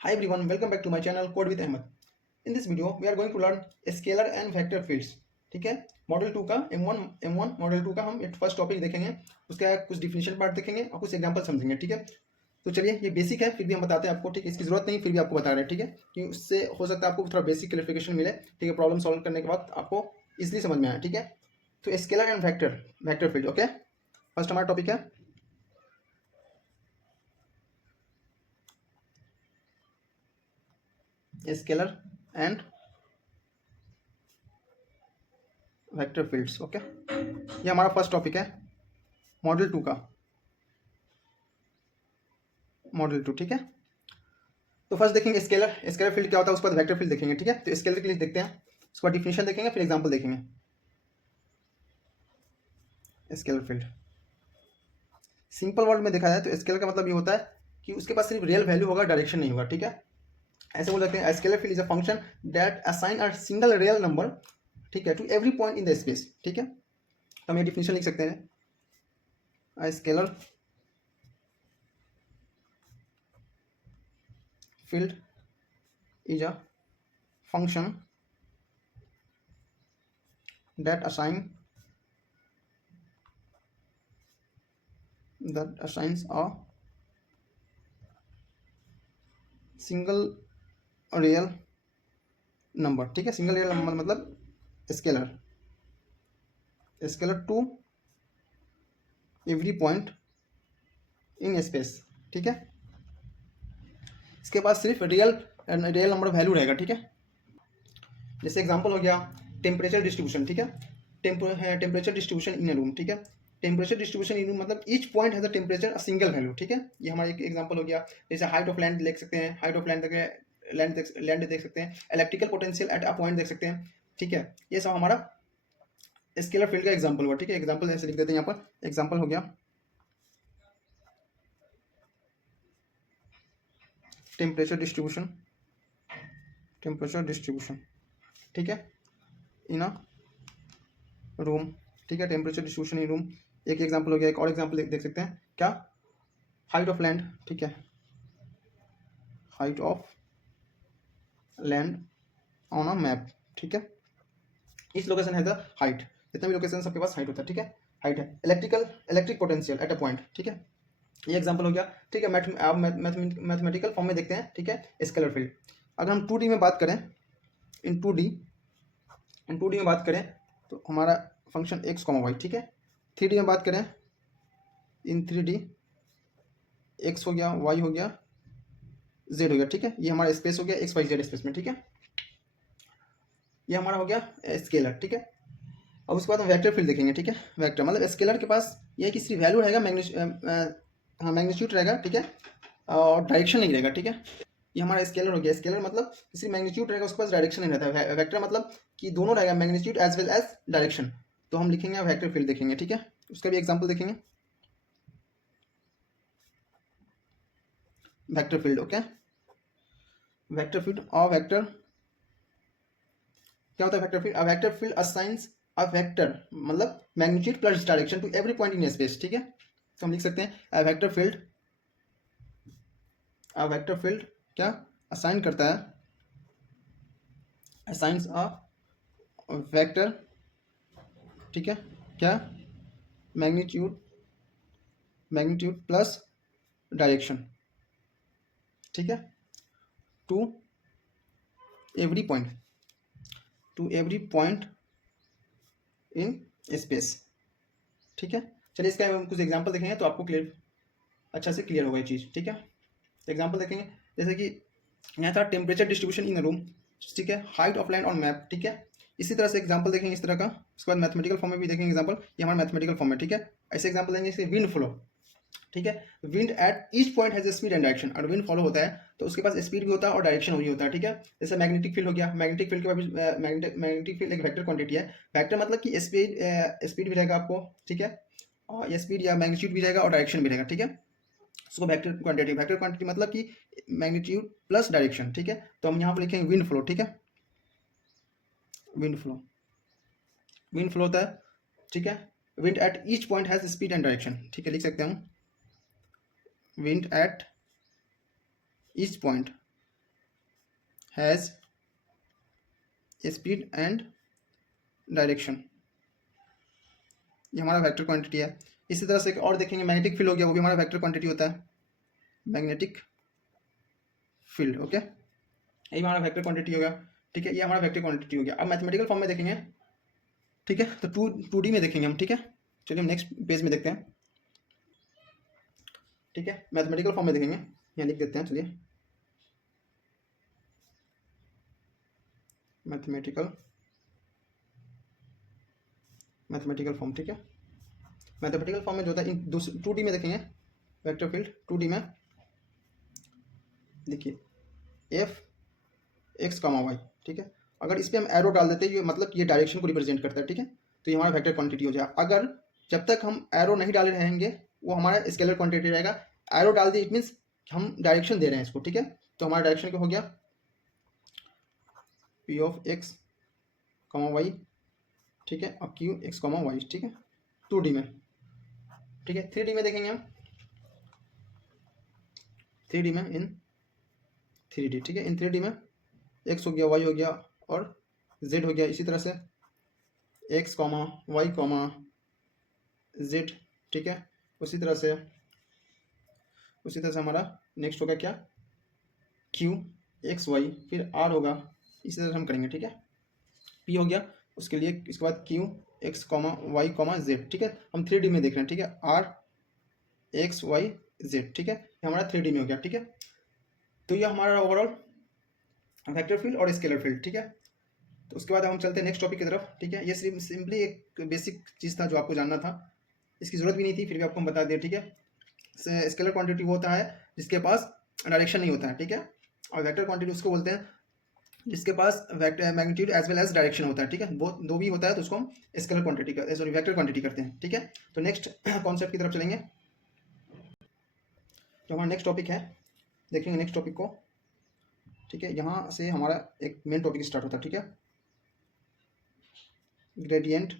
Hi everyone, welcome back to my channel Code with Ahmed. In this video, we are going to learn scalar and vector fields. ठीक है, model 2 का M1 model 2 का हम एक first topic देखेंगे, उसका कुछ डिफिनेशन पार्ट देखेंगे और कुछ एग्जांपल समझेंगे. ठीक है, तो चलिए, ये बेसिक है, फिर भी हम बताते हैं आपको. ठीक है, इसकी जरूरत नहीं, फिर भी आपको बता रहे हैं. ठीक है, कि उससे हो सकता है आपको थोड़ा बेसिक क्लियरिफिकेशन मिले. ठीक है, प्रॉब्लम सॉल्व करने के बाद आपको इजिली समझ में आए. ठीक है, तो scalar and vector field. Okay, first हमारा टॉपिक है scalar and vector fields. Okay, ये हमारा फर्स्ट टॉपिक है मॉडल 2 का, मॉडल 2. ठीक है, तो फर्स्ट देखेंगे स्केलर फील्ड क्या होता है, उसके बाद वेक्टर फील्ड देखेंगे. ठीक है, तो स्केलर के लिए देखते हैं, उसके बाद डिफिनेशन देखेंगे, फिर एग्जांपल देखेंगे. स्केलर फील्ड सिंपल वर्ड में देखा जाए तो स्केलर का मतलब ये होता है कि उसके पास सिर्फ रियल वैल्यू होगा, डायरेक्शन नहीं होगा. ठीक है, ऐसे बोल सकते हैं scalar field is a function that assign a single real number, ठीक है, to every point in the space. ठीक है, तो हम ये डिफिनेशन लिख सकते हैं. Scalar field is a function that assigns a single real number. ठीक है, सिंगल रियल नंबर मतलब scalar to every point in space. ठीक है, इसके पास सिर्फ रियल नंबर वैल्यू रहेगा. ठीक है, जैसे एग्जांपल हो गया टेम्परेचर डिस्ट्रीब्यूशन. ठीक है, temperature distribution in A room. ठीक है, टेम्परेचर डिस्ट्रीब्यूशन इन रूम मतलब each point has a temperature a single value. ठीक है, ये हमारा एक एग्जांपल हो गया. जैसे हाइट ऑफ लैंड देख सकते हैं, हाइट ऑफ लैंड देख सकते हैं, electrical potential at a point देख सकते हैं. ठीक है, ये सब हमारा स्केलर फील्ड का एग्जांपल हुआ. ठीक है, एग्जांपल ऐसे लिख देते हैं यहाँ पर. एग्जांपल हो गया टेम्परेचर डिस्ट्रीब्यूशन. ठीक है, इन अ रूम. ठीक है, टेम्परेचर डिस्ट्रीब्यूशन इन रूम एक एग्जांपल हो गया. एक और एग्जांपल देख सकते हैं, क्या, हाइट ऑफ लैंड. ठीक है, height of land on a map. ठीक है, इस लोकेशन है द हाइट. जितना भी लोकेशन सबके पास हाइट होता है. ठीक है, हाइट है. Electric potential at a point. ठीक है, ये एग्जांपल हो गया. ठीक है, मैथमेटिकल फॉर्म में देखते हैं. ठीक है, स्केलर फील्ड अगर हम 2D में बात करें, इन 2D में बात करें तो हमारा फंक्शन x, y. ठीक है, 3D में बात करें, इन 3D x हो गया, y हो गया, z हो गया. ठीक है, ये हमारा स्पेस हो गया x y z स्पेस में. ठीक है, ये हमारा हो गया स्केलर. ठीक है, अब उसके बाद हम वेक्टर फील्ड देखेंगे. ठीक है, वेक्टर मतलब स्केलर के पास ये है कि सिर्फ वैल्यू रहेगा, मैग्नीट्यूड रहेगा. ठीक है, और डायरेक्शन नहीं रहेगा. ठीक है, ये हमारा स्केलर हो गया. स्केलर मतलब सिर्फ मैग्नीट्यूड रहेगा, उसके पास डायरेक्शन नहीं रहता है. वेक्टर मतलब कि दोनों रहेगा, magnitude as well as direction. तो हम लिखेंगे वेक्टर फील्ड देखेंगे. ठीक है, उसका भी एग्जाम्पल देखेंगे. Vector field. Okay, vector field और वेक्टर क्या होता है. Vector field, a vector field assigns a vector मतलब magnitude plus direction to every point in space. ठीक है, तो हम लिख सकते हैं अ वेक्टर फील्ड क्या असाइन करता है, असाइंस अ वेक्टर. ठीक है, क्या, मैग्नीट्यूड प्लस डायरेक्शन. ठीक है, to every point in space. ठीक है, चलिए इसका हम कुछ एग्जांपल देखेंगे तो आपको अच्छा से क्लियर होगा ये चीज़. ठीक है, एग्जांपल देखेंगे. जैसे कि यहाँ था temperature distribution in a room. ठीक है, height of land on map. ठीक है, इसी तरह से एग्जांपल देखेंगे इस तरह का. उसके बाद मैथमेटिकल फॉर्म में भी देखेंगे एग्जांपल. ये हमारा मैथमेटिकल फॉर्म है. ठीक है, ऐसे एग्जांपल देंगे जैसे विंड फ्लो. ठीक है, wind at each point has speed and direction. और विंड फॉलो होता है तो उसके पास स्पीड भी होता है और डायरेक्शन भी होता है. ठीक है, जैसे मैग्नेटिक फील्ड हो गया. मैग्नेटिक फील्ड के बाद मैग्नेटिक फील्ड एक वेक्टर क्वांटिटी है. वेक्टर मतलब कि स्पीड भी रहेगा आपको. ठीक है, और ये स्पीड या मैग्नीट्यूड भी रहेगा और डायरेक्शन भी रहेगा. ठीक है, उसको वेक्टर क्वांटिटी मतलब कि मैग्नीट्यूड प्लस डायरेक्शन. ठीक है, तो हम यहाँ पर लिखेंगे विंड फ्लो. ठीक है, विंड फ्लो होता है. ठीक है, wind at each point has speed and direction. ठीक है, लिख सकते हैं हम wind at each point has speed and direction, ये हमारा वेक्टर क्वांटिटी है। इसी तरह से और देखेंगे मैग्नेटिक फील्ड हो गया, वो भी हमारा वेक्टर क्वांटिटी होता है, मैग्नेटिक फील्ड। ओके, यही हमारा वेक्टर क्वांटिटी हो गया। ठीक है, ये हमारा वेक्टर क्वांटिटी हो गया। अब मैथमेटिकल फॉर्म में देखेंगे। ठीक है, तो 2D में देखेंगे हम। ठीक है, चलिए हम नेक्स्ट पेज में देखते हैं। ठीक है, मैथमेटिकल फॉर्म में देखेंगे, यहाँ लिख देते हैं। चलिए, मैथमेटिकल फॉर्म। ठीक है, मैथमेटिकल फॉर्म में जो होता है, इन 2D में देखेंगे वेक्टर फील्ड। 2D में देखिए एफ एक्स कॉमा वाई। ठीक है, अगर इस पर हम एरो डाल देते हैं, ये मतलब ये डायरेक्शन को रिप्रेजेंट करता है। ठीक है, तो ये हमारा वेक्टर क्वांटिटी हो जाएगा। अगर जब तक हम एरो नहीं डाले रहेंगे, वो हमारा स्केलर क्वांटिटी रहेगा। एरो डाल दिए, इट मीन्स हम डायरेक्शन दे रहे हैं इसको। ठीक है, तो हमारा डायरेक्शन क्या हो गया, P of X comma Y. ठीक है, और क्यू एक्स कॉमा वाई। ठीक है, 2D में। ठीक है, 3D में देखेंगे हम, 3D में इन 3D। ठीक है, इन 3D में एक्स हो गया, वाई हो गया और जेड हो गया। इसी तरह से X comma Y comma Z. ठीक है, उसी तरह से हमारा नेक्स्ट होगा क्या, क्यू एक्स वाई, फिर आर होगा। इसी तरह से हम करेंगे। ठीक है, पी हो गया, उसके लिए इसके बाद Q X comma Y comma Z. ठीक है, हम 3D में देख रहे हैं। ठीक है, आर एक्स वाई जेड। ठीक है, ये हमारा 3D में हो गया। ठीक है, तो ये हमारा ओवरऑल वेक्टर फील्ड और स्केलर फील्ड। ठीक है, तो उसके बाद हम चलते हैं नेक्स्ट टॉपिक की तरफ। ठीक है, ये सिंपली एक बेसिक चीज़ था जो आपको जानना था, इसकी जरूरत भी नहीं थी, फिर भी आपको हम बता दिया। ठीक है, स्केलर क्वांटिटी वो होता है जिसके पास डायरेक्शन नहीं होता है। ठीक है, और वेक्टर क्वांटिटी उसको बोलते हैं जिसके पास magnitude as well as direction होता है। ठीक है, वो दो भी होता है, तो उसको हम scalar quantity sorry vector quantity करते हैं। ठीक है, तो नेक्स्ट कॉन्सेप्ट की तरफ चलेंगे, जो हमारा नेक्स्ट टॉपिक है, देखेंगे नेक्स्ट टॉपिक को। ठीक है, यहाँ से हमारा एक मेन टॉपिक स्टार्ट होता है। ठीक है, ग्रेडियंट,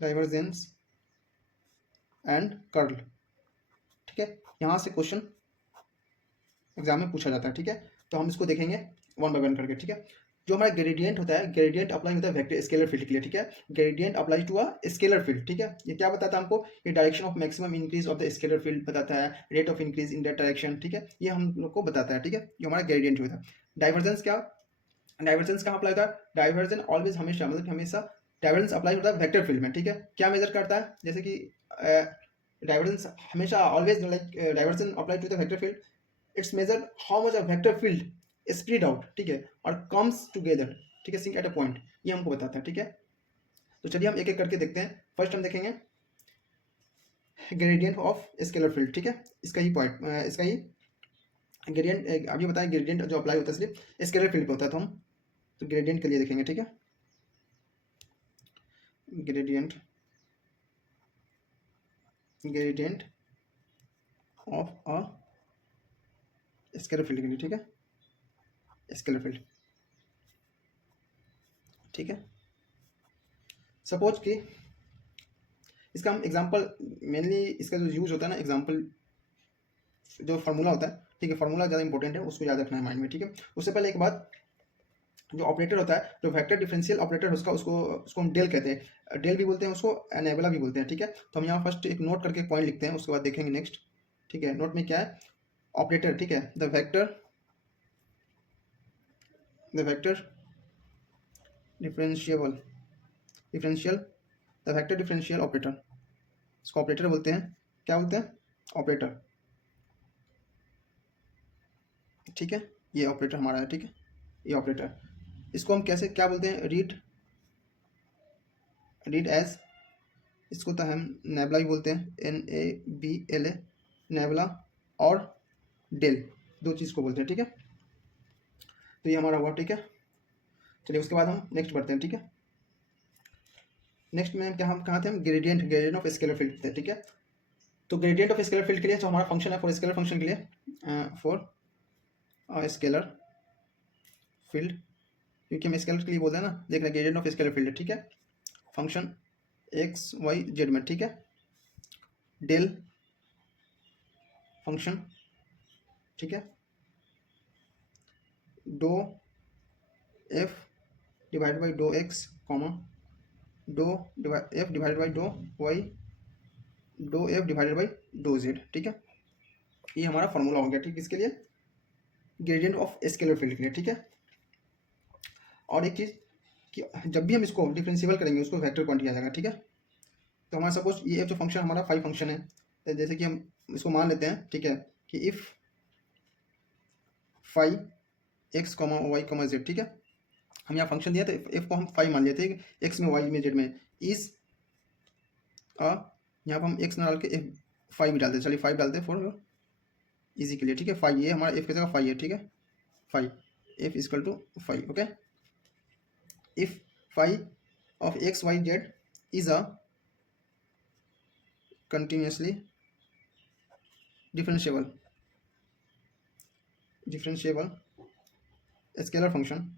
डाइवर्जेंस एंड कर्ल। ठीक है, यहाँ से क्वेश्चन एग्जाम में पूछा जाता है। ठीक है, तो हम इसको देखेंगे वन बाय वन करके। ठीक है, जो हमारा ग्रेडियंट होता है, ग्रेडियंट अप्लाई होता है वेक्टर स्केलर फील्ड के लिए। ठीक है, gradient apply to a scalar field. ठीक है, ये क्या बताता है हमको, ये direction of maximum increase of the scalar field बताता है, rate of increase in that direction. ठीक है, ये हम लोग को बताता है। ठीक है, जो हमारा ग्रेडियंट होता है। डाइवर्जेंस क्या, डाइवर्जेंस कहाँ अप्लाई होता है, डाइवर्जन ऑलवेज हमेशा, मतलब हमेशा डाइवर्जेंस अप्लाई होता है वेक्टर फील्ड में। ठीक है, क्या मेजर करता है, जैसे कि डाइवर्जेंस हमेशा always like divergence apply to the vector field, it's measure how much a vector field spread out. ठीक है, और कम्स टुगेदर। ठीक है, सिंक एट अ पॉइंट, ये हमको बताता है। ठीक है, तो चलिए हम एक एक करके देखते हैं। फर्स्ट हम देखेंगे ग्रेडियंट ऑफ स्केलर फील्ड। ठीक है, इसका ही पॉइंट, इसका ही ग्रेडियंट अभी बताया, ग्रेडियंट जो अप्लाई होता है सिर्फ स्केलर फील्ड पे होता है। तो हम तो ग्रेडियंट के लिए देखेंगे। ठीक है, gradient of a scalar field के लिए। ठीक है, स्केलर फील्ड। ठीक है, सपोज कि इसका हम एग्जांपल, मेनली इसका जो यूज होता है ना, एग्जांपल जो फार्मूला होता है। ठीक है, फार्मूला ज़्यादा इंपॉर्टेंट है, उसको याद रखना है माइंड में। ठीक है, उससे पहले एक बात, जो ऑपरेटर होता है, जो वेक्टर डिफरेंशियल ऑपरेटर, उसको हम डेल कहते हैं, डेल भी बोलते हैं उसको, एनेबला भी बोलते हैं। ठीक है, तो हम यहाँ फर्स्ट एक नोट करके पॉइंट लिखते हैं, उसके बाद देखेंगे नेक्स्ट। ठीक है, नोट में क्या है, ऑपरेटर। ठीक है, the vector differential the vector differential operator, इसको ऑपरेटर बोलते हैं। क्या बोलते हैं, ऑपरेटर। ठीक है, ये ऑपरेटर हमारा है। ठीक है, ये ऑपरेटर, इसको हम कैसे क्या बोलते हैं, रीड एज, इसको तो हम नेबला भी बोलते हैं, NABLA, नेबला, और डेल, दो चीज़ को बोलते हैं। ठीक है, तो ये हमारा हुआ। ठीक है, चलिए उसके बाद हम नेक्स्ट बढ़ते हैं। ठीक है, नेक्स्ट में क्या, हम कहाँ थे, हम ग्रेडियंट ऑफ स्केलर फील्ड थे। ठीक है, तो ग्रेडियंट ऑफ स्केलर फील्ड के लिए जो हमारा फंक्शन है, फॉर स्केलर फंक्शन के लिए, फॉर स्केलर फील्ड, क्योंकि हम स्केलर के लिए बोलते हैं ना, देख रहे हैं ग्रेडियंट ऑफ स्केलर फील्ड। ठीक है, फंक्शन एक्स वाई जेड में। ठीक है, डेल फंक्शन। ठीक है, doe F divide by dough X comma doe F divide by dough Y doe F divided by dough Z, ठीक है। ये हमारा फॉर्मूला हो गया, ठीक, इसके लिए ग्रेडियंट ऑफ स्केलर फील्ड के लिए, ठीक है। और एक चीज़ कि जब भी हम इसको डिफरेंशिएबल करेंगे उसको वेक्टर क्वांटिटी आ जाएगा, ठीक है। तो हमारा सपोज ये जो फंक्शन हमारा फाई फंक्शन है, तो जैसे कि हम इसको मान लेते हैं, ठीक है, कि if phi X comma Y comma Z, ठीक है। हम यहाँ फंक्शन दिया तो एफ को हम फाई मान लेते हैं, एक्स में वाई में जेड में, इज यहाँ पर हम एक्स ना डाल के एफ फाई भी डालते हैं, चलिए फाइव डालते हैं फॉर इजी के लिए, ठीक है। फाइव ये हमारा एफ की जगह फाइव है, ठीक है, five F equal to five, okay. If five of X Y Z is a continuously differentiable scalar function.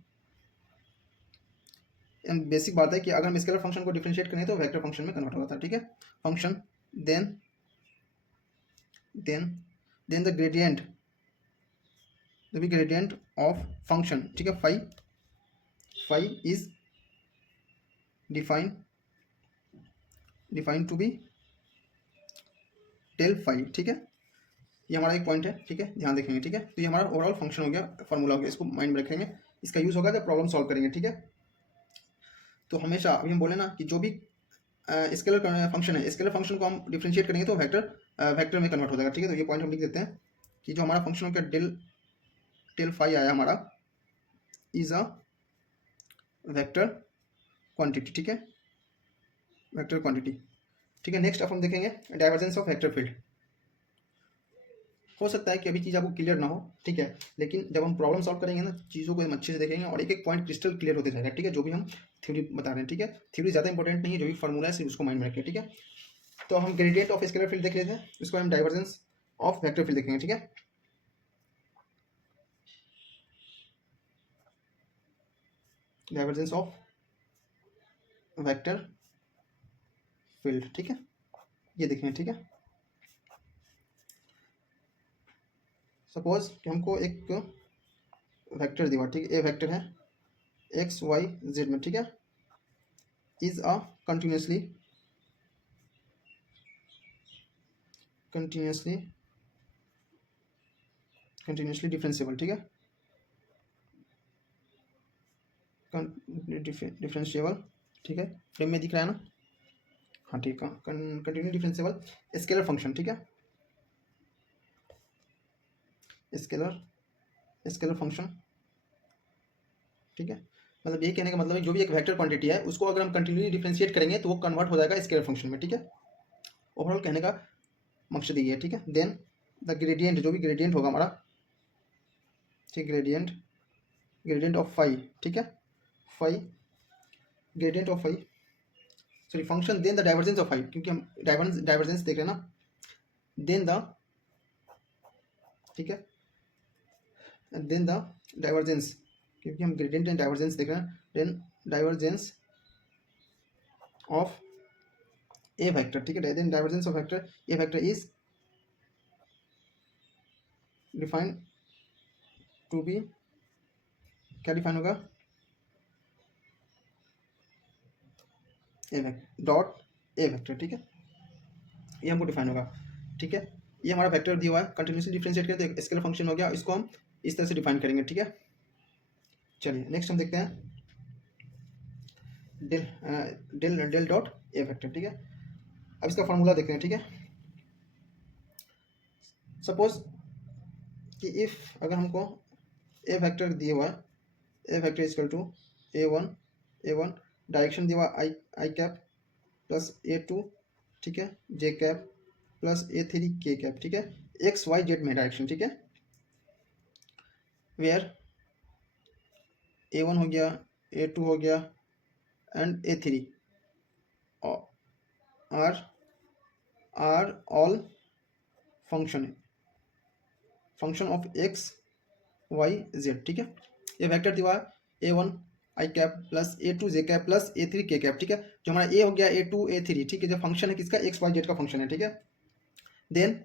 Basic बात है कि अगर हम स्केलर फंक्शन को डिफरेंशिएट करें तो वेक्टर फंक्शन में कन्वर्ट होता है, ठीक है। Function then the gradient of function, ठीक है, phi is defined to be del phi, ठीक है। ये हमारा एक पॉइंट है, ठीक है, ध्यान रखेंगे, ठीक है। तो ये हमारा ओवरऑल फंक्शन हो गया, फॉर्मूला हो गया, इसको माइंड में रखेंगे, इसका यूज़ होगा जब प्रॉब्लम सॉल्व करेंगे, ठीक है। तो हमेशा अभी हम बोले ना कि जो भी स्केलर फंक्शन है, स्केलर फंक्शन को हम डिफरेंशिएट करेंगे तो वेक्टर में कन्वर्ट हो जाएगा, ठीक है। तो ये पॉइंट हम लिख देते हैं कि जो हमारा फंक्शन हो गया टेल फाई आया हमारा इज अ वेक्टर क्वांटिटी, ठीक है, वेक्टर क्वांटिटी, ठीक है। नेक्स्ट अब हम देखेंगे डाइवर्जेंस ऑफ वेक्टर फील्ड। हो सकता है कि अभी चीज़ आपको क्लियर ना हो, ठीक है, लेकिन जब हम प्रॉब्लम सॉल्व करेंगे ना चीज़ों को हम अच्छे से देखेंगे और एक एक पॉइंट क्रिस्टल क्लियर होते जाएगा, ठीक है। जो भी हम थ्योरी बता रहे हैं, ठीक है, थ्योरी ज़्यादा इंपॉर्टेंट नहीं है, जो भी फॉर्मूला है सिर्फ उसको माइंड में रखें, ठीक है। तो हम ग्रेडियंट ऑफ स्केलर फील्ड देख लेते हैं, उसको हम डाइवर्जेंस ऑफ वेक्टर फील्ड देखेंगे, ठीक है। डाइवर्जेंस ऑफ वेक्टर फील्ड, ठीक है, ये देखेंगे, ठीक है। सपोज कि हमको एक वेक्टर दिया, ठीक है, ए वेक्टर है एक्स वाई जेड में, ठीक है, इज अ कंटिन्यूसली डिफरेंशिएबल, ठीक है, डिफरेंशिएबल, ठीक है, फ्रेम में दिख रहा है ना, हाँ ठीक है, कंटिन्यू डिफरेंशिएबल स्केलर फंक्शन, ठीक है, स्केलर फंक्शन, ठीक है। मतलब ये कहने का मतलब है जो भी एक वेक्टर क्वांटिटी है उसको अगर हम कंटिन्यूली डिफरेंशिएट करेंगे तो वो कन्वर्ट हो जाएगा स्केलर फंक्शन में, ठीक है। ओवरऑल कहने का मकसद ये है, ठीक है। देन द ग्रेडियंट, जो भी ग्रेडियंट होगा हमारा, ठीक, ग्रेडियंट ऑफ फाई, ठीक है, phi gradient of phi, sorry function then the divergence of phi, क्योंकि हम डाइवर्जेंस देख रहे हैं ना, देन द, ठीक है, देन द डाइवर्जेंस, क्योंकि हम ग्रेडियंट एंड डाइवर्जेंस देख रहे हैं, then divergence of A vector, ठीक है, then divergence of vector A vector is defined to be, क्या डिफाइन होगा, A vector dot A vector, ठीक है, ये हमको डिफाइन होगा, ठीक है। ये हमारा वेक्टर दिया हुआ है, कंटिन्यूसली डिफरेंशिएट करें तो स्केलर फंक्शन हो गया, इसको हम इस तरह से डिफाइन करेंगे, ठीक है। चलिए नेक्स्ट हम देखते हैं डेल डॉट ए वेक्टर, ठीक है। अब इसका फॉर्मूला देखते हैं, ठीक है। सपोज कि इफ अगर हमको ए वेक्टर दिया हुआ है, A vector is equal to A one direction दिया हुआ आई कैप प्लस ए2, ठीक है, जे कैप प्लस ए3 के कैप, ठीक है, एक्स वाई जेड में डायरेक्शन, ठीक है, वेयर ए1 हो गया, ए2 हो गया एंड ए3 are all function of X Y Z, ठीक है। ये वेक्टर दिया ए1 आई कैप प्लस ए2 जे कैप प्लस ए3 के कैप, ठीक है। जो हमारा ए हो गया ए2 ए3, ठीक है, जो फंक्शन है किसका, एक्स वाई जेड का फंक्शन है, ठीक है। Then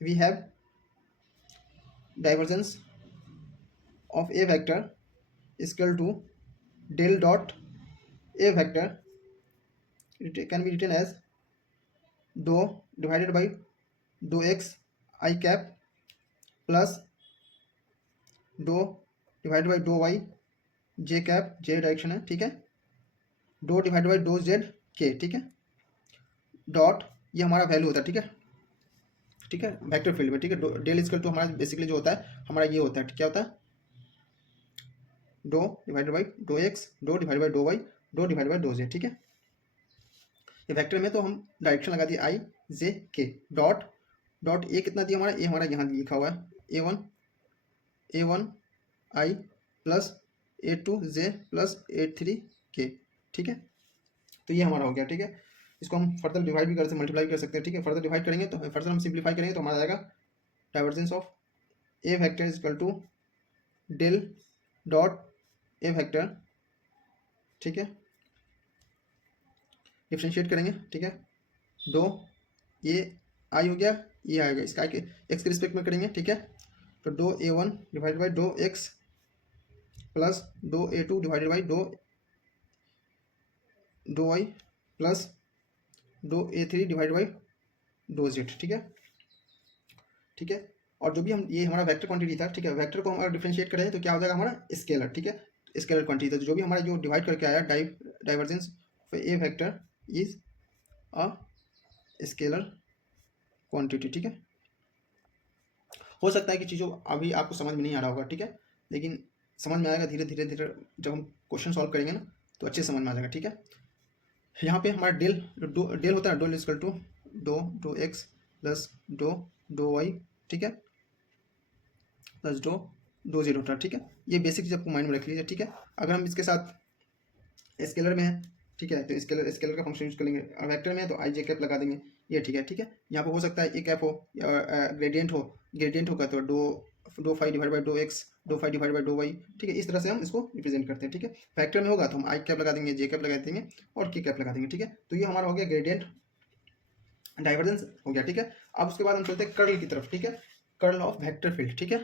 we have divergence of A vector equal to del dot A vector can be written as doe divided by doe X I cap plus doe divided by doe Y J cap, J direction है, ठीक है, दो divided by doe Z K, ठीक है, dot ये हमारा value होता है, ठीक है, ठीक है, वेक्टर फील्ड में, ठीक है, डेल इक्वल टू हमारा बेसिकली जो होता है हमारा ये होता है, क्या होता है, दो डिवाइडेड बाई दो एक्स, दो डिवाइडेड बाई दो वाई, दो डिवाइडेड बाई दो जेड, ठीक है। ये वेक्टर में तो हम डायरेक्शन लगा दिए आई जे के, डॉट डॉट ए कितना दिया हमारा, ए हमारा यहाँ लिखा हुआ है A one I plus A two J plus A three K, ठीक है, तो ये हमारा हो गया, ठीक है। इसको हम फर्दर डिवाइड भी कर सकते हैं, मल्टीप्लाई भी कर सकते हैं, ठीक है, फर्दर डिवाइड करेंगे तो फर्दर हम सिंप्लीफाई करेंगे तो हमारा आएगा divergence of A vector is equal to del dot A vector, ठीक है, डिफ्रेंशिएट करेंगे, ठीक है, दो ये आई हो गया, ये आएगा, इसका एक्स के रिस्पेक्ट में करेंगे, ठीक है, तो दो ए one divided by doe x plus दो ए two divided by doe Y plus दो ए three divide by doe Z, ठीक है, ठीक है। और जो भी हम ये हमारा वेक्टर क्वांटिटी था, ठीक है, वेक्टर को हम डिफरेंशिएट करें तो क्या हो जाएगा हमारा स्केलर, ठीक है, स्केलर क्वांटिटी, तो जो भी हमारा जो डिवाइड करके आया divergence of A vector is a scalar quantity, ठीक है। हो सकता है कि चीज़ों अभी आपको समझ में नहीं आ रहा होगा, ठीक है, लेकिन समझ में आएगा धीरे धीरे धीरे, जब हम क्वेश्चन सॉल्व करेंगे ना तो अच्छे समझ में आ जाएगा, ठीक है। यहाँ पे हमारा डेल होता है, डेल इक्वल टू दो एक्स प्लस दो वाई, ठीक है, प्लस दो जीरो होता है, ठीक है, ये बेसिक चीज़ आपको माइंड में रख लीजिए, ठीक है। अगर हम इसके साथ स्केलर में है, ठीक है, तो स्केलर का फंक्शन यूज करेंगे, और वेक्टर में है तो आई जे कैप लगा देंगे, ये ठीक है, ठीक है। यहाँ पे हो सकता है ए कैप हो या ग्रेडियंट होगा तो दो five divide by doe X, दो five divide by doe Y, ठीक है, इस तरह से हम इसको रिप्रेजेंट करते हैं, ठीक है। फैक्टर में होगा तो हम आई कैप लगा देंगे, जे कैप लगा देंगे और के कैप लगा देंगे, ठीक है। तो ये हमारा हो गया ग्रेडियंट डाइवर्जेंस हो गया, ठीक है। अब उसके बाद हम चलते हैं कर्ल की तरफ, ठीक है, कर्ल ऑफ वेक्टर फील्ड, ठीक है,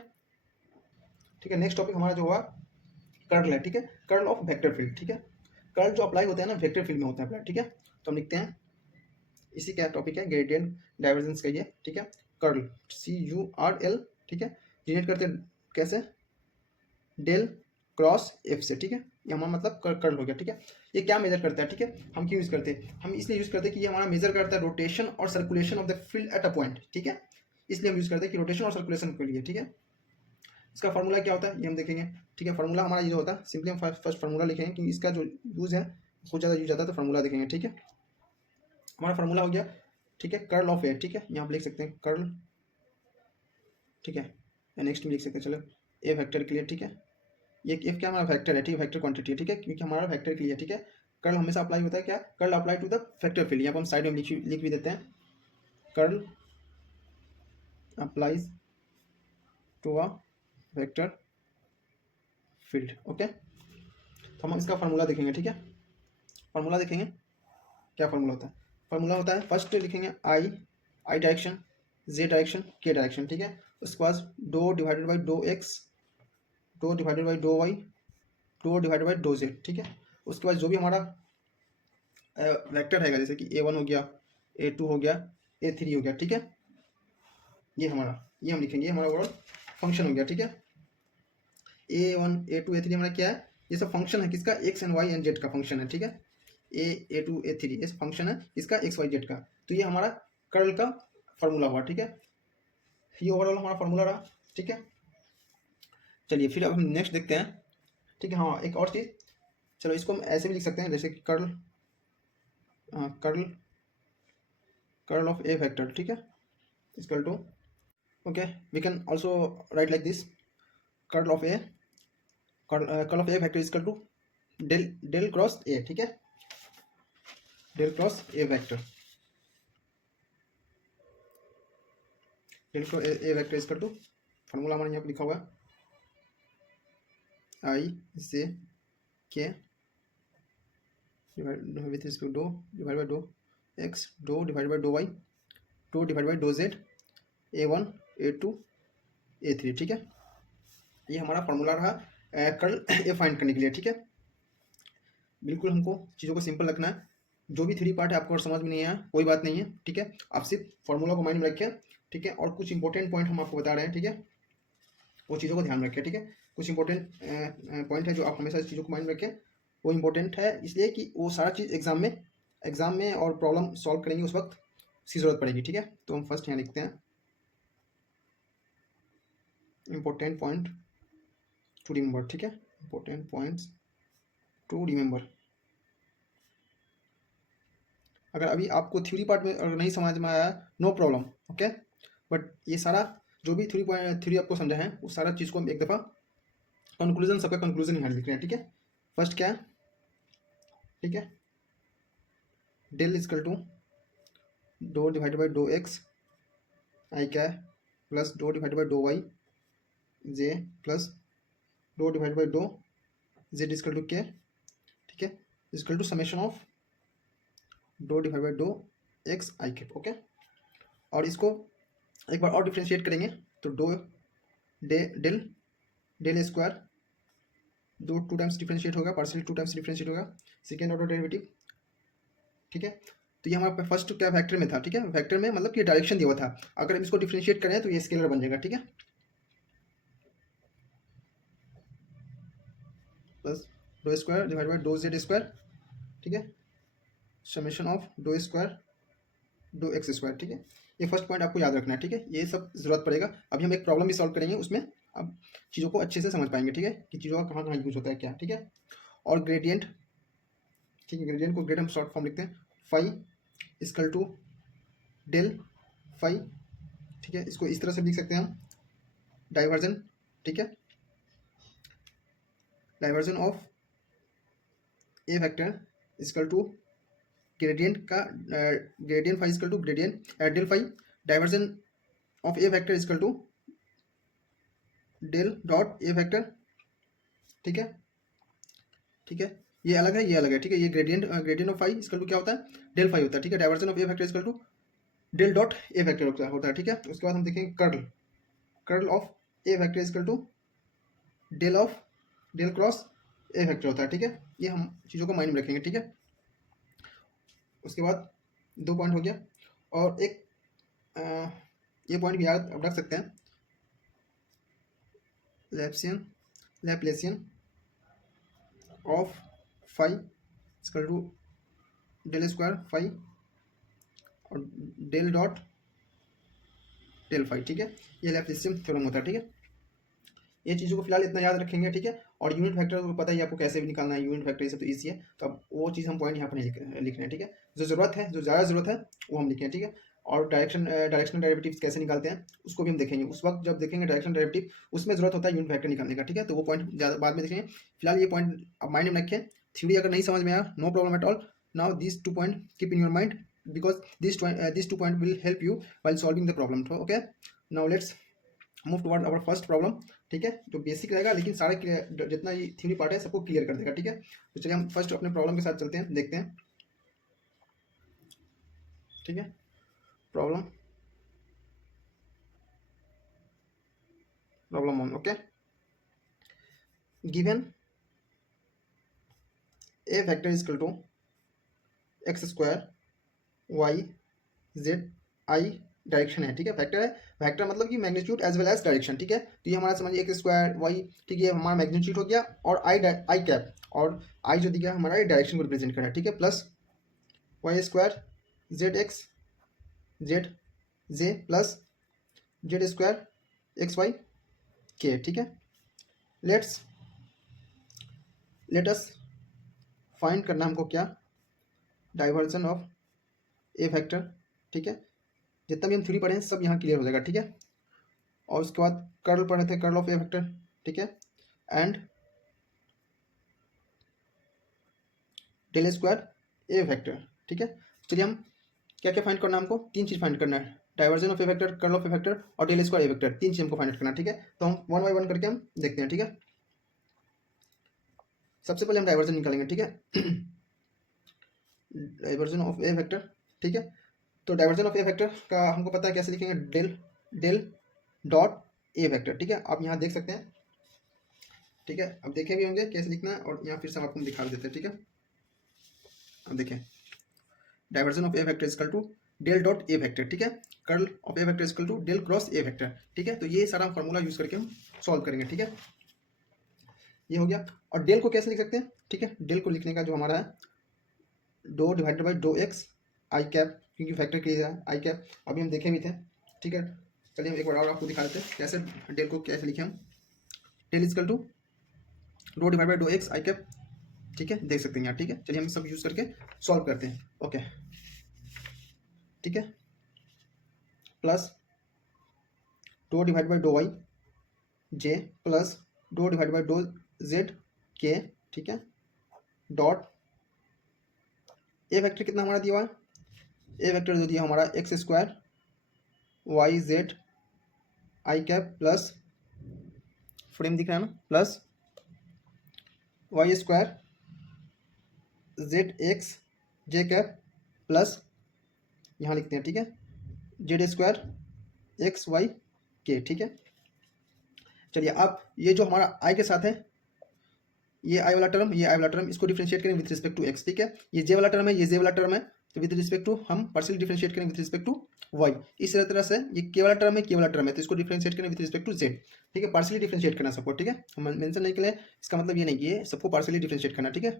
ठीक है। नेक्स्ट टॉपिक हमारा जो हुआ कर्ल है, ठीक है, कर्ल ऑफ वेक्टर फील्ड, ठीक है। कर्ल जो अप्लाई होता है ना वेक्टर फील्ड में होता है अप्लाई, ठीक है, तो हम लिखते हैं इसी का टॉपिक है ग्रेडियंट डाइवर्जेंस का, ये ठीक है, कर्ल CURL, ठीक है, जनरेट करते हैं कैसे, डेल क्रॉस एफ से, ठीक है, ये हमारा मतलब कर्ल हो गया, ठीक है। ये क्या मेजर करता है, ठीक है, हम क्यों यूज करते हैं, हम इसलिए यूज करते हैं कि ये हमारा मेजर करता है रोटेशन और circulation of the field at a point, ठीक है, इसलिए हम यूज करते हैं कि रोटेशन और सर्कुलेशन के लिए, ठीक है। इसका फार्मूला क्या होता है ये हम देखेंगे, ठीक है। फार्मूला हमारा ये जो होता है सिंपली हम फर्स्ट फार्मूला लिखेंगे क्योंकि इसका जो यूज है बहुत ज़्यादा यूज आता है, तो फार्मूला देखेंगे, ठीक है। हमारा फार्मूला हो गया, ठीक है, कर्ल ऑफ ए, ठीक है, यहाँ पे लिख सकते हैं कर्ल, ठीक है, या नेक्स्ट में लिख सकते हैं, चलो ए वेक्टर के लिए, ठीक है, ये एफ क्या हमारा वेक्टर है, ठीक है, वेक्टर क्वांटिटी है, ठीक है, क्योंकि हमारा वेक्टर के लिए, ठीक है। कर्ल हमेशा अप्लाई होता है क्या, curl apply to the vector field, यहाँ पर हम साइड में लिख भी देते हैं, curl applies to a vector field, okay. तो हम इसका फार्मूला देखेंगे, ठीक है, फार्मूला देखेंगे क्या फार्मूला होता है, फार्मूला होता है फर्स्ट लिखेंगे आई डायरेक्शन, जे डायरेक्शन, के डायरेक्शन, ठीक है, उसके बाद दो डिवाइडेड बाई दो एक्स, दो डिवाइडेड बाई दो वाई, दो डिवाइडेड बाई दो जेड, ठीक है। उसके बाद जो भी हमारा वेक्टर रहेगा जैसे कि A1 हो गया, A2 हो गया, A3 हो गया, ठीक है, ये हम लिखेंगे, ये हमारा ओवरऑल फंक्शन हो गया, ठीक है। A1 A2 A3 हमारा क्या है, ये सब फंक्शन है किसका, X and Y and Z का फंक्शन है, ठीक है, A2 A3 ये फंक्शन है इसका एक्स वाई जेड का, तो ये हमारा कर्ल का फॉर्मूला हुआ, ठीक है, ये ओवरऑल हमारा फॉर्मूला रहा, ठीक है। चलिए फिर अब हम नेक्स्ट देखते हैं, ठीक है। हाँ एक और चीज़, चलो इसको हम ऐसे भी लिख सकते हैं जैसे कि कर्ल ऑफ ए वेक्टर, ठीक है, equal to, okay, we can also write like this, curl of A vector equal to del cross A, ठीक है, del cross A vector, del cross A vector equal to, formula हमारे यहाँ पे लिखा हुआ है आई से K with respect doe divide by doe X, doe divide by doe Y, doe divide by doe Z, A1 A2 A3, ठीक है। ये हमारा फॉर्मूला रहा कर्ल ए फाइंड करने के लिए, ठीक है। बिल्कुल हमको चीज़ों को सिंपल रखना है। जो भी थ्योरी पार्ट है आपको समझ में नहीं आया कोई बात नहीं है, ठीक है। आप सिर्फ फॉर्मूला को माइंड में रखें, ठीक है। और कुछ इंपॉर्टेंट पॉइंट हम आपको बता रहे हैं, ठीक है, वो चीज़ों को ध्यान में रखें, ठीक है। कुछ इंपॉर्टेंट पॉइंट है जो आप हमेशा इस चीज़ों को माइंड में रखें। वो इंपॉर्टेंट है इसलिए कि वो सारा चीज़ एग्जाम में और प्रॉब्लम सॉल्व करेंगे उस वक्त इसकी ज़रूरत पड़ेगी, ठीक है। तो हम फर्स्ट यहाँ लिखते हैं इंपॉर्टेंट पॉइंट टू रिमेंबर, ठीक है। Important points to remember. अगर अभी आपको थ्योरी पार्ट में अगर नहीं समझ में आया, नो प्रॉब्लम, ओके। बट ये सारा जो भी थ्योरी आपको समझा है उस सारा चीज़ को हम एक दफ़ा कंक्लूजन, सबका कंक्लूजन यहाँ लिख रहे हैं, ठीक है। फर्स्ट क्या है, ठीक है, del is equal to do divided by dough X I क्या है plus do divided by dough Y J plus do divided by dough Z is equal to K, ठीक है, is equal to summation of do divide by dough X I cap, okay. और इसको एक बार और differentiate करेंगे तो डो डेल डेल स्क्वायर दो टू टाइम्स डिफ्रेंशिएट होगा, पार्शियल टू टाइम्स डिफ्रेंशिएट होगा, सेकेंड ऑर्डर डेरिवेटिव, ठीक है। तो ये हमारा फर्स्ट क्या वेक्टर में था, ठीक है। वेक्टर में मतलब कि डायरेक्शन दिया हुआ था, अगर हम इसको डिफ्रेंशिएट करें तो ये स्केलर बन जाएगा, ठीक है। Plus doe square divide by dough Z square, ठीक है, summation of doe square doe X square, ठीक है। ये फर्स्ट पॉइंट आपको याद रखना है, ठीक है। ये सब जरूरत पड़ेगा। अभी हम एक प्रॉब्लम भी सॉल्व करेंगे, उसमें अब चीज़ों को अच्छे से समझ पाएंगे, ठीक है, कि चीज़ों का कहाँ कहाँ यूज होता है क्या, ठीक है। और ग्रेडियंट, ठीक है, ग्रेडियंट को ग्रेड हम शॉर्ट फॉर्म लिखते हैं phi is equal to del phi, ठीक है। इसको इस तरह से लिख सकते हैं हम डाइवर्जन, ठीक है, divergence of A vector is equal to gradient का gradient phi is equal to gradient del phi, divergence of A vector is equal to del dot A vector, ठीक है, ठीक है। ये अलग है, ये अलग है, ठीक है। ये gradient of phi is equal to क्या होता है, डेल फाई होता है, ठीक है। Divergence of A vector is equal to del dot A vector होता है, ठीक है। उसके बाद हम देखेंगे curl of A vector is equal to del cross A vector होता है, ठीक है। ये हम चीज़ों को माइंड में रखेंगे, ठीक है। उसके बाद दो पॉइंट हो गया, और एक ये पॉइंट भी याद रख सकते हैं, Laplacian of phi is equal to del square phi और डेल डॉट डेल फाई, ठीक है। ये लैप्लेसियन थ्योरम होता है, ठीक है। ये चीज़ों को फिलहाल इतना याद रखेंगे, ठीक है। और यूनिट वेक्टर को पता ही आपको कैसे भी निकालना है, यूनिट वेक्टर ये सब तो ईजी है, तो अब वो चीज़ हम पॉइंट यहाँ पर नहीं लिख रहे हैं, ठीक है। जो ज़रूरत है, जो ज़्यादा ज़रूरत है वो हम लिखें, ठीक है। और डायरेक्शनल डेरिवेटिव्स कैसे निकालते हैं उसको भी हम देखेंगे, उस वक्त जब देखेंगे डायरेक्शनल डेरिवेटिव, उसमें ज़रूरत होता है यूनिट वेक्टर निकालने का, ठीक है। तो वो पॉइंट ज़्यादा बाद में देखेंगे। फिलहाल ये पॉइंट आप माइंड में रखें। थ्योरी अगर नहीं समझ में आया, no problem at all. Now this two point keep in your mind because this two point will help you while solving the problem, okay. Now let's move toward our first problem, ठीक है, जो basic रहेगा लेकिन सारे जितना ये theory part है सबको क्लियर कर देगा, ठीक है। तो चलिए हम फर्स्ट अपने प्रॉब्लम के साथ चलते हैं, देखते हैं, ठीक है। Problem 1, okay. Given A vector is equal to X square Y Z I direction है, ठीक है। वेक्टर है, वेक्टर मतलब कि magnitude as well as direction, ठीक है। तो ये हमारा समझिए एक्स स्क्वायर वाई, ठीक है, हमारा मैग्नीट्यूड हो गया, और आई कैप, और आई जो दिया हमारा डायरेक्शन को रिप्रेजेंट कर रहा है, ठीक है। Plus Y square Z X Z जे plus Z square x Y के, ठीक है। लेट अस फाइंड करना हमको क्या, डाइवर्जन ऑफ ए वेक्टर, ठीक है। जितना भी हम थ्योरी पढ़े हैं सब यहाँ क्लियर हो जाएगा, ठीक है। और उसके बाद कर्ल पढ़े थे, कर्ल ऑफ ए वेक्टर, ठीक है, and del square A vector, ठीक है। चलिए हम क्या क्या फाइंड करना है, हमको तीन चीज़ फाइंड करना है, divergence of A vector, curl of A vector और डेल स्क्वायर ए वेक्टर, तीन चीज हमको फाइंड करना है, ठीक है। तो हम वन बाय वन करके हम देखते हैं, ठीक है। सबसे पहले हम डाइवर्जन निकालेंगे, ठीक है। डाइवर्जन ऑफ ए वेक्टर, ठीक है। तो डाइवर्जन ऑफ ए वेक्टर का हमको पता है कैसे लिखेंगे, डेल डॉट ए वेक्टर, ठीक है। आप यहाँ देख सकते हैं ठीक है, अब देखे भी होंगे कैसे लिखना है, और यहाँ फिर से हम आपको दिखा देते हैं। ठीक है, अब देखें, divergence of A vector equal to del dot A vector. ठीक है, curl of A vector equal to del cross A vector. ठीक है, तो ये सारा फॉर्मूला यूज करके हम सॉल्व करेंगे। ठीक है, ये हो गया। और डेल को कैसे लिख सकते हैं? ठीक है, डेल को लिखने का जो हमारा है doe divided by dough X I cap, क्योंकि फैक्टर किया है आई कैप, अभी हम देखे भी थे। ठीक है, चलिए हम एक बार और आपको दिखा देते हैं कैसे डेल को कैसे लिखे हम। Del is equal to doe divide by dough X I cap. ठीक है, देख सकते हैं यहाँ। ठीक है, चलिए हम सब यूज करके सॉल्व करते हैं। ओके, ठीक है, plus dough divide by dough Y J plus dough divide by dough Z K. ठीक है, डॉट ए वेक्टर कितना हमारा दिया हुआ है? ए वेक्टर जो दिया हमारा X square Y Z I cap plus, frame दिख रहा है ना, plus Y square Z x J cap plus, यहाँ लिखते हैं। ठीक है, जेड स्क्वायर एक्स वाई के। ठीक है, चलिए अब ये जो हमारा आई के साथ है, ये आई वाला टर्म, ये आई वाला टर्म, इसको डिफरेंशिएट करें विद रिस्पेक्ट टू एक्स। ठीक है, ये जे वाला टर्म है, ये जे वाला टर्म है, तो विद रिस्पेक्ट टू हम पार्शियली डिफरेंशिएट करें विद रिस्पेक्ट टू वाई। इस तरह से ये के वाला टर्म है, के वाला टर्म है, तो इसको डिफरेंशिएट करें विद रिस्पेक्ट टू जेड। ठीक है, पार्शियली डिफरेंशिएट करना सबको। ठीक है, हम मेंशन नहीं करें, इसका मतलब ये नहीं कि ये सबको पार्शियली डिफरेंशिएट करना। ठीक है,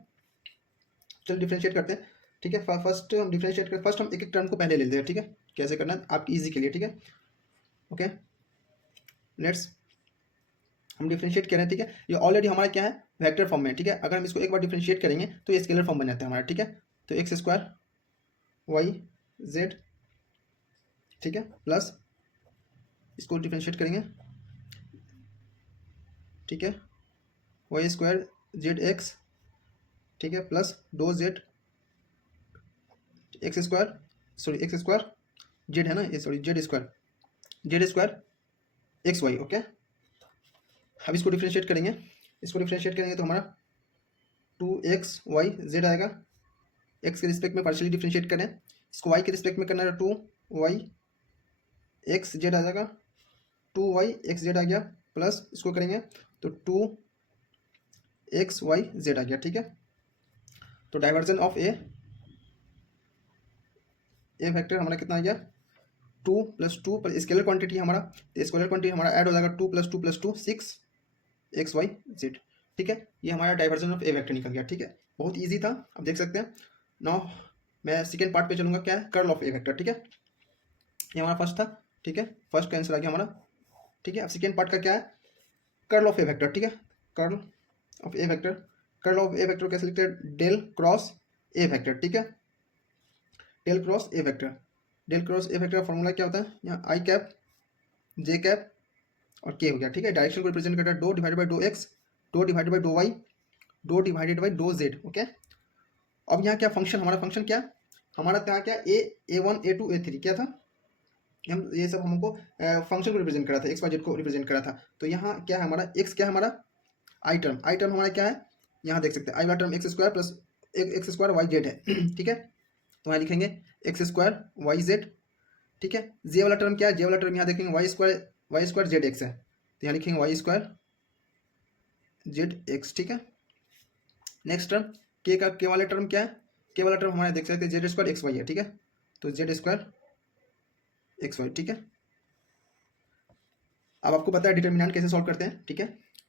चलो डिफरेंशिएट करते हैं। ठीक है, फर्स्ट हम डिफरेंशिएट कर, फर्स्ट हम एक एक टर्म को पहले ले लेते हैं। ठीक है, कैसे करना है आपकी ईजी के लिए। ठीक है, ओके, लेट्स हम डिफरेंशिएट करें। ठीक है, ये ऑलरेडी हमारा क्या है, वेक्टर फॉर्म में। ठीक है, अगर हम इसको एक बार डिफरेंशिएट करेंगे तो ये स्केलर फॉर्म बन जाता है हमारा। ठीक है, तो एक्स स्क्वायर वाई जेड, ठीक है, प्लस इसको डिफरेंशिएट करेंगे। ठीक है, वाई स्क्वायर जेड एक्स, ठीक है, प्लस दो Z X square, sorry X square Z है ना ये, sorry Z square x Y. Okay, अब इसको डिफरेंशिएट करेंगे, इसको डिफरेंशिएट करेंगे तो हमारा 2xy जेड आएगा। एक्स के रिस्पेक्ट में पार्शियली डिफरेंशिएट करें, इसको वाई के रिस्पेक्ट में करना है, 2y एक्स जेड आ जाएगा, 2y एक्स जेड आ गया, प्लस इसको करेंगे तो 2xy जेड आ गया। ठीक है, तो डाइवर्जन ऑफ ए वेक्टर हमारा कितना आ गया, 2 + 2 पर स्केलर क्वांटिटी हमारा, तो स्केलर क्वांटिटी हमारा ऐड हो जाएगा 2 + 2 + 2 6xy जेड। ठीक है, ये हमारा डाइवर्जन ऑफ ए वेक्टर निकल गया। ठीक है, बहुत इजी था, अब देख सकते हैं। नाउ मैं सेकेंड पार्ट पे चलूंगा, क्या है, कर्ल ऑफ ए वेक्टर। ठीक है, ये हमारा फर्स्ट था। ठीक है, फर्स्ट का आंसर आ गया हमारा। ठीक है, अब सेकेंड पार्ट का क्या है, कर्ल ऑफ ए वेक्टर। ठीक है, curl of A vector, curl of A vector कैसे लिखते हैं, डेल क्रॉस ए वेक्टर। ठीक है, del cross A vector, del cross A vector का फॉर्मूला क्या होता है, यहाँ आई कैप जे कैप और के हो गया। ठीक है, डायरेक्शन को रिप्रेजेंट करता है doe divided by dough X, doe divided by dough Y, doe divided by dough Z. Okay, अब यहाँ क्या फंक्शन, हमारा फंक्शन क्या, हमारा यहाँ क्या A1 A2 A3 क्या था, हम ये सब हमको फंक्शन को रिप्रेजेंट करा था, एक्स वाई जेड को रिप्रेजेंट करा था। तो यहाँ क्या है हमारा एक्स, क्या है हमारा आई टर्म, आई टर्म हमारा क्या है, यहाँ देख सकते हैं आई वाला term X square plus X square Y Z है। ठीक है, तो यहाँ लिखेंगे एक्स स्क्वायर वाई जेड। ठीक है, जे वाला टर्म क्या है, जे वाला टर्म यहाँ देखेंगे वाई स्क्वायर जेड एक्स है, तो यहाँ लिखेंगे वाई स्क्वायर जेड एक्स। ठीक है, नेक्स्ट टर्म के वाला टर्म क्या है, के वाला टर्म हमारे देख सकते हैं जेड स्क्वायर एक्स वाई है। ठीक है, तो जेड स्क्वायर एक्स वाई। ठीक है, अब आपको पता है डिटर्मिनेंट कैसे सॉल्व करते हैं। ठीक है,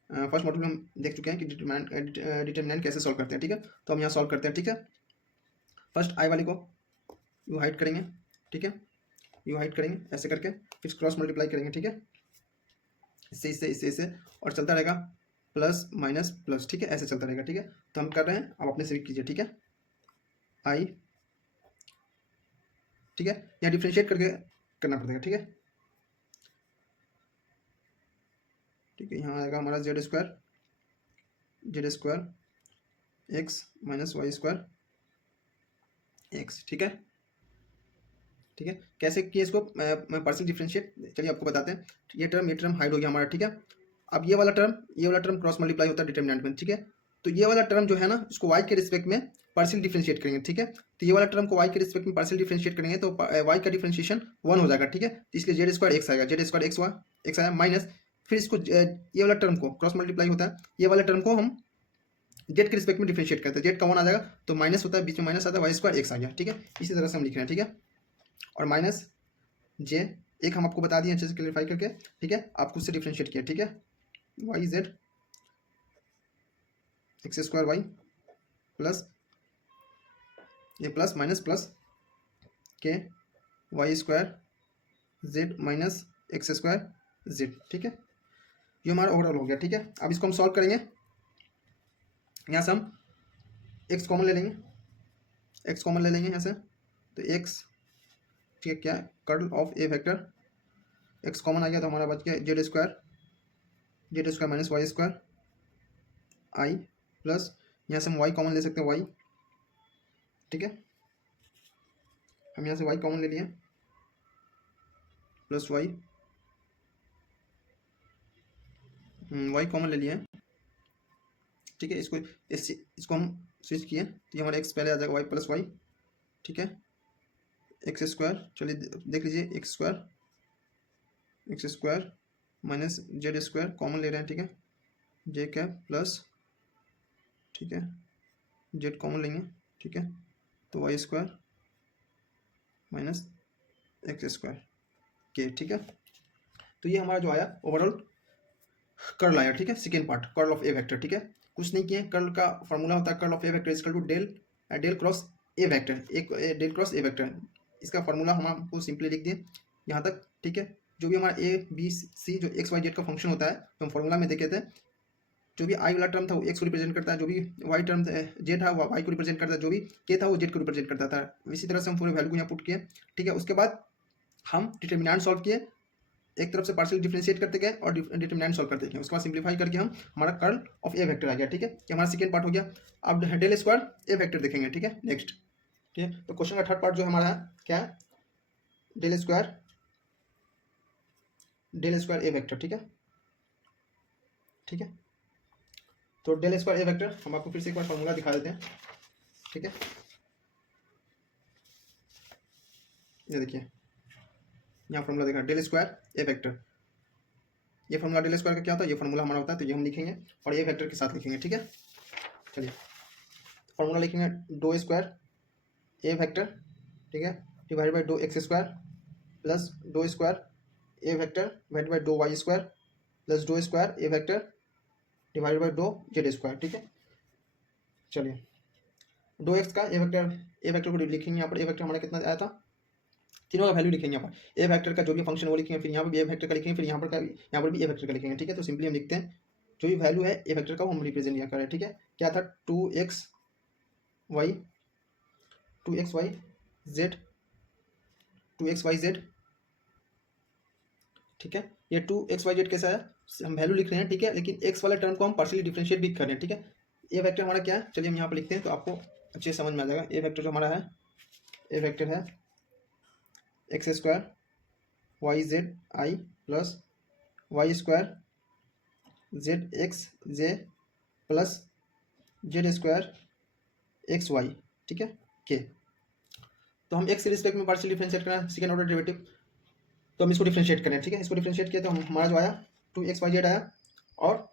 फर्स्ट मॉड्यूल में हम देख चुके हैं कि डिटर्मिनेंट कैसे सॉल्व करते हैं। ठीक है, तो हम यहाँ सॉल्व करते हैं। ठीक है, फर्स्ट आई वाले को यू हाइट करेंगे। ठीक है, यू हाइट करेंगे ऐसे करके, फिर क्रॉस मल्टीप्लाई करेंगे। ठीक है, इससे इससे इससे इससे और चलता रहेगा प्लस माइनस प्लस। ठीक है, ऐसे चलता रहेगा। ठीक है, तो हम कर रहे हैं, आप अपने से भी कीजिए। ठीक है, आई, ठीक है, यहाँ डिफ्रेंशिएट करके करना पड़ेगा। ठीक है, ठीक है, यहाँ आएगा हमारा Z square X minus Y square X. ठीक है, ठीक है, कैसे किए इसको पार्शियल डिफरेंशिएट, चलिए आपको बताते हैं। ये टर्म हाइड हो गया हमारा। ठीक है, अब ये वाला टर्म क्रॉस मल्टीप्लाई होता है डिटर्मिनेंट में। ठीक है, तो ये वाला टर्म जो है ना, इसको वाई के रिस्पेक्ट में पार्शियल डिफरेंशिएट करेंगे। ठीक है, तो ये वाला टर्म को वाई के रिस्पेक्ट में पार्शियल डिफरेंशिएट करेंगे तो वाई का डिफरेंशिएशन 1 हो जाएगा। ठीक है, तो इसलिए जेड स्क्वायर एक्स आएगा, जेड स्क्वायर एक्स आया माइनस, फिर इसको ये वाला टर्म को क्रॉस मल्टीप्लाई होता है, ये वाला टर्म को हम जेड के रिस्पेक्ट में डिफरेंशिएट करते हैं, जेड कॉमन आ जाएगा तो माइनस होता है, बीच में माइनस आता है, वाई स्क्वायर एक्स आ गया, ठीक है। इसी तरह से हम लिख रहे हैं, ठीक है। और माइनस जे एक हम आपको बता दिए अच्छे से क्लियरिफाई करके, ठीक है, आपको उससे डिफरेंशिएट किया, ठीक है। Y Z X square Y plus ये plus minus plus K Y square Z minus X square Z, ठीक है। ये हमारा ओवरऑल हो गया, ठीक है। अब इसको हम सॉल्व करेंगे, यहाँ से हम एक्स कॉमन ले लेंगे, एक्स कॉमन ले लेंगे यहाँ से, तो एक्स, ठीक है, क्या curl of A vector, X common आ गया तो हमारा बच गया Z square minus Y square I plus यहाँ से हम वाई कॉमन ले सकते हैं वाई, ठीक है। हम यहाँ से वाई कॉमन ले लिए प्लस वाई कॉमन ले लिए, ठीक है। इसको हम स्विच किए तो ये हमारा एक्स पहले आ जाएगा वाई प्लस वाई, ठीक है। एक्स स्क्वायर, चलिए देख लीजिए, x square minus Z square common ले रहे हैं, ठीक है, जे कैप प्लस, ठीक है, जेड कॉमन लेंगे, ठीक है, तो Y square minus X square K, ठीक है। तो ये हमारा जो आया ओवरऑल कर्ल आया, ठीक है। Second part curl of A vector, ठीक है। कुछ नहीं किए, कर्ल का फॉर्मूला होता है curl of A vector is equal to del cross A vector, एक डेल क्रॉस ए वेक्टर, इसका फॉर्मूला हम आपको सिंपली लिख दिए यहाँ तक, ठीक है। जो भी हमारा ए बी सी जो एक्स वाई जेड का फंक्शन होता है तो हम फॉर्मूला में देखे थे, जो भी आई वाला टर्म था वो एक्स को रिप्रेजेंट करता है, जो भी वाई टर्म जेड था वो वाई को रिप्रेजेंट करता है, जो भी के था वो जेड को रिप्रेजेंट करता था। इसी तरह से हम पूरे वैल्यू को यहाँ पुट किए, ठीक है। उसके बाद हम डिटर्मिनेंट सॉल्व किए, एक तरफ से पार्शियल डिफरेंशिएट करते गए और डिटर्मिनेंट सॉल्व करते गए, उसके बाद सिंप्लीफाई करके हम हमारा कर्ल ऑफ ए वेक्टर आ गया, ठीक है। ये हमारा सेकंड पार्ट हो गया। अब डेल स्क्वायर ए वेक्टर देखेंगे, ठीक है, नेक्स्ट, ठीक है। तो क्वेश्चन का थर्ड पार्ट जो हमारा है क्या है, डेल स्क्वायर ए वेक्टर, ठीक है, ठीक है। तो डेल स्क्वायर ए वेक्टर हम आपको फिर से एक बार फॉर्मूला दिखा देते हैं, ठीक है। ये देखिए यहाँ फॉर्मूला देखा, डेल स्क्वायर ए वेक्टर, ये फॉर्मूला डेल स्क्वायर का क्या होता है, ये फॉर्मूला हमारा होता है, तो ये हम लिखेंगे और ए वेक्टर के साथ लिखेंगे, ठीक है। चलिए फॉर्मूला लिखेंगे, डो स्क्वायर ए वेक्टर, ठीक है, divide by dough X square plus doe square A vector divide by dough Y square plus doe square A vector divide by dough Z square, ठीक है। चलिए डो एक्स का ए vector को लिखेंगे यहाँ पर, ए वेक्टर हमारा कितना आया था, तीनों का वैल्यू लिखेंगे यहाँ पर, ए वेक्टर का जो भी फंक्शन वो लिखेंगे, फिर यहाँ पर भी ए वेक्टर का लिखेंगे, फिर यहाँ पर भी ए वेक्टर का लिखेंगे, ठीक है। तो सिंपली हम लिखते हैं जो भी वैल्यू है ए वेक्टर का वो हम रिप्रेजेंट यहाँ करें, ठीक है। क्या था, 2x y z, ठीक है। ये 2xyz कैसा है, हम वैल्यू लिख रहे हैं, ठीक है, लेकिन x वाला टर्म को हम पार्शियली डिफरेंशिएट भी कर रहे हैं, ठीक है। ए वेक्टर हमारा क्या है, चलिए हम यहाँ पर लिखते हैं तो आपको अच्छे से समझ में आ जाएगा। ए वेक्टर जो हमारा है, ए वेक्टर है x square Y Z i plus Y square Z x J plus Z square x y, ठीक है, के। तो हम एक्स के रिस्पेक्ट में पार्शियल डिफरेंशिएट करें, सेकंड ऑर्डर डेरिवेटिव, तो हम इसको डिफरेंशिएट करें, ठीक है। इसको डिफरेंशिएट किया तो हमारा जो आया 2xyz आया और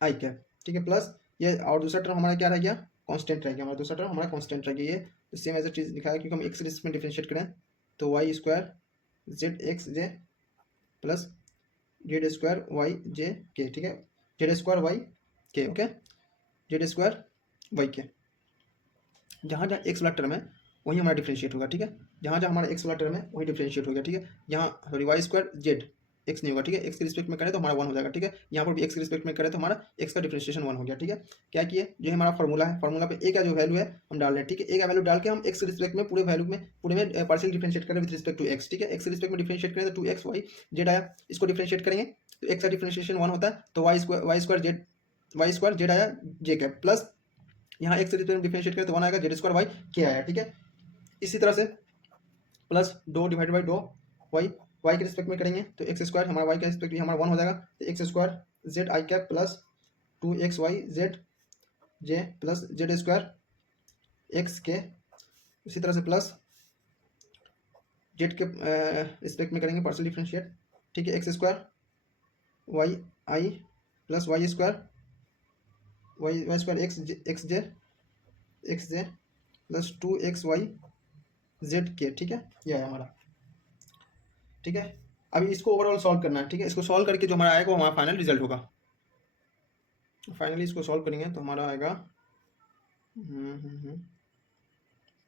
आई कैप, ठीक है, प्लस ये और दूसरा टर्म हमारा क्या रह गया, कांस्टेंट रह गया, हमारा दूसरा टर्म हमारा कांस्टेंट रह गया। ये तो सेम एज इट इज लिखा है, क्योंकि हम एक्स के रिस्पेक्ट में डिफरेंशिएट करें तो वाई स्क्वायर जेड एक्स जे प्लस जेड स्क्वायर वाई जे के, ठीक है, जेड स्क्वायर वाई के, ओके, जेड स्क्वायर वाई के। जहाँ जहाँ एक्स वाला टर्म है वही हमारा डिफरेंशिएट होगा, ठीक है। जहाँ जहाँ हमारा एक्स वाला टर्म है वही डिफरेंशिएट हो गया, ठीक है। यहाँ sorry y square Z x नहीं होगा, ठीक है, एक्स के रिस्पेक्ट में करें तो हमारा 1 हो जाएगा, ठीक है। यहाँ पर भी एक्स के रिस्पेक्ट में करें तो हमारा एक्स का डिफरेंशिएशन 1 हो गया, ठीक है। क्या किए, जो हमारा फॉर्मूला है, फॉर्मूला पे ए का जो वैल्यू है हम डाल रहे हैं, ठीक है। ए का वैल्यू डाल के हम एक्स के रिस्पेक्ट में पूरे वैल्यू में पूरे में पार्शियल डिफरेंशिएट करें विद रिस्पेक्ट टू एक्स, ठीक है। एक्स के रिस्पेक्ट में डिफरेंशिएट करें तो 2x y z आया, इसको डिफरेंशिएट करेंगे तो एक्स का डिफरेंशिएशन 1 होता है, तो वाई स्क्वायर जेड आया जे कैप प्लस यहाँ एक्स के रिस्पेक्ट में डिफरेंशिएट करें तो 1 आएगा जेड स्क्वायर वाई के आया, ठीक है। इसी तरह से plus dough divide by dough y के रिस्पेक्ट में करेंगे तो एक्स स्क्वायर हमारा वाई का रिस्पेक्ट भी हमारा 1 हो जाएगा, तो एक्स स्क्वायर जेड आई कैप प्लस 2xy जेड जे plus Z square x k, इसी तरह से प्लस जेड के रिस्पेक्ट में करेंगे पार्शियल डिफरेंशिएट, ठीक है, x square Y I plus Y square Y square X J plus 2xy Z K, ठीक है, यह है हमारा, ठीक है। अभी इसको ओवरऑल सॉल्व करना है, ठीक है। इसको सॉल्व करके जो हमारा आएगा वो हमारा फाइनल रिजल्ट होगा। फाइनली इसको सॉल्व करेंगे तो हमारा आएगा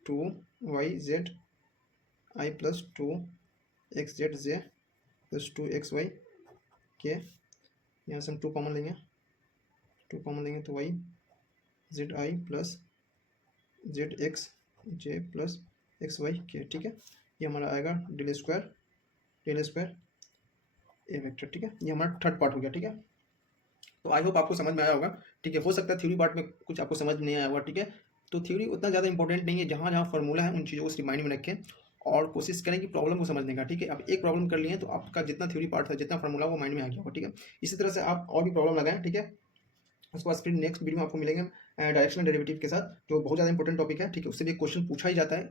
2yz आई प्लस 2xz प्लस 2xy के, यहाँ से हम 2 कॉमन लेंगे, तो y z i plus z x J plus x Y के, ठीक है। ये हमारा आएगा डेल स्क्वायर ए वेक्टर, ठीक है। ये हमारा थर्ड पार्ट हो गया, ठीक है। तो आई होप आपको समझ में आया होगा, ठीक है। हो सकता है थ्योरी पार्ट में कुछ आपको समझ नहीं आया होगा, ठीक है। तो थ्योरी उतना ज़्यादा इंपॉर्टेंट नहीं है, जहाँ जहाँ फॉर्मूला है उन चीज़ों को सिर्फ माइंड में रखें और कोशिश करें कि प्रॉब्लम को समझने का, ठीक है। अब एक प्रॉब्लम कर लिए तो आपका जितना थ्योरी पार्ट था, जितना फॉर्मूला वो माइंड में आ गया होगा, ठीक है। इसी तरह से आप और भी प्रॉब्लम लगाएं, ठीक है। उसके बाद फिर नेक्स्ट वीडियो में आपको मिलेंगे डायरेक्शनल डेरिवेटिव के साथ, जो बहुत ज़्यादा इंपॉर्टेंट टॉपिक है, ठीक है। उससे भी क्वेश्चन पूछा ही जाता है।